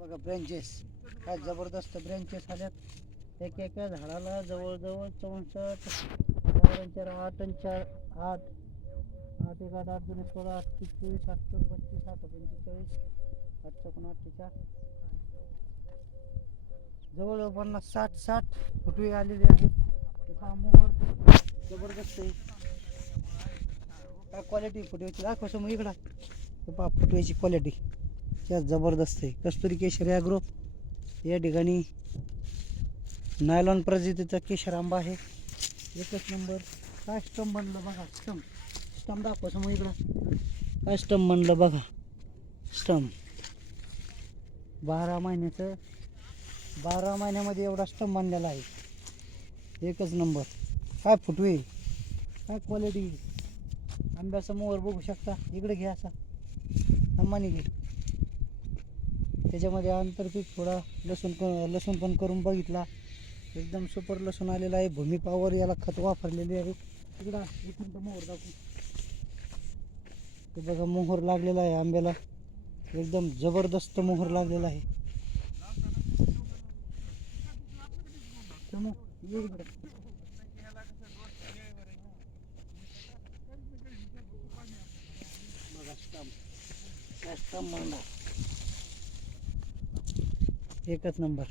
बघा ब्रँचेस काय जबरदस्त ब्रँचेस आल्यात. एक एका झाडाला जवळजवळ 64 8 आणि 4 8 8 1 8 2 16 8 23 8 32 8 45 8 48 जवळ 50 60 फुटवे आलेले आहेत. ते पहा मोहर जबरदस्त आहे. काय क्वालिटी फुटव्याची दाखव समोर इकडं. ते पहा फुटव्याची क्वालिटी त्या जबरदस्त आहे. कस्तुरी केशरी ॲग्रो या ठिकाणी नायलॉन प्रजातीचा केशर आंबा आहे. एकच नंबर. काय स्टम बनलं बघा. स्टम दाखव समोर इकडं. काय स्टम बनलं बघा. स्टम 12 महिन्याचं 12 महिन्यामध्ये एवढा स्टम बांधलेला आहे. एकच नंबर. काय फुटवे काय क्वालिटी. आंब्याचा मोहर बघू शकता. इकडे घ्या असा अंबानी घे. त्याच्यामध्ये आंतरपीक थोडा लसूण पण करून बघितला. एकदम सुपर लसूण आलेला आहे. भूमी पॉवर याला खत वापरलेले आहे. इकडं इथून तर मोहर दाखवू. ते बघा मोहर लागलेला आहे आंब्याला. एकदम जबरदस्त मोहर लागलेला आहे. एकच नंबर.